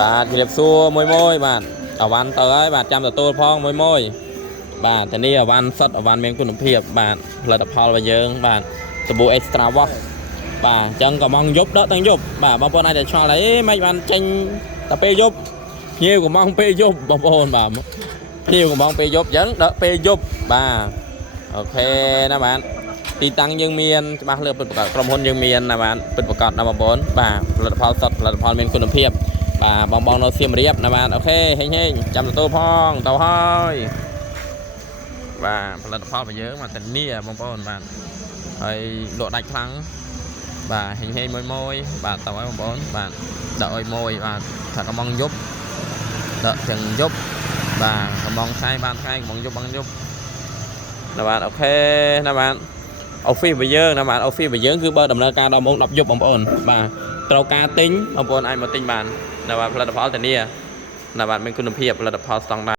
បាទជម្រាបសួរមួយបាទអវ៉ាន់ទៅហើយបាទចាំទទួលផងមួយបាទតែនេះអវ៉ាន់សុទ្ធអវ៉ាន់មានគុណភាពបាទផលិតផលរបស់យើងបាទសាប៊ូ Extra Wash បាទអញ្ចឹងក៏មកយប់ដកទាំងយប់បាទបងប្អូនអាចតែឆ្ងល់អីមិនបានចេញតែពេលយប់ញៀវក៏មកពេលយប់បងប្អូនបាទញៀវក៏មកពេលយប់អញ្ចឹងដកពេលយប់បាទអូខេណាបាទទីតាំងយើងមានច្បាស់លើពិតប្រាកដក្រុមហ៊ុនយើងមានណាបាទពិតប្រាកដណាបងប្អូនបាទផលិតផលសុទ្ធផលិតផលមានគុណភាពបាទបងនៅសៀមរាបណាបាទអូខេហេងចាំទទួលផងទៅហើយបាទផលិតផលរបស់យើងមកធានាបងប្អូនបាទហើយលក់ដាច់ខ្លាំងបាទហេងមួយបាទទៅហើយបងប្អូនបាទដកឲ្យមួយបាទថាកំងយប់ដកទាំងយប់បាទកំងថ្ងៃបានថ្ងៃកំងយប់បានយប់ណាបាទអូខេណាបាទoffice របស់យើងណាបាទ office របស់យើងគឺបើដំណើរការដល់ម៉ោង 10 យប់បងប្អូនបាទត្រូវការទិញបងប្អូនអាចមកទិញបានណាបាទផលិតផលធានាណាបាទមានគុណភាពផលិតផលស្តង់ដារ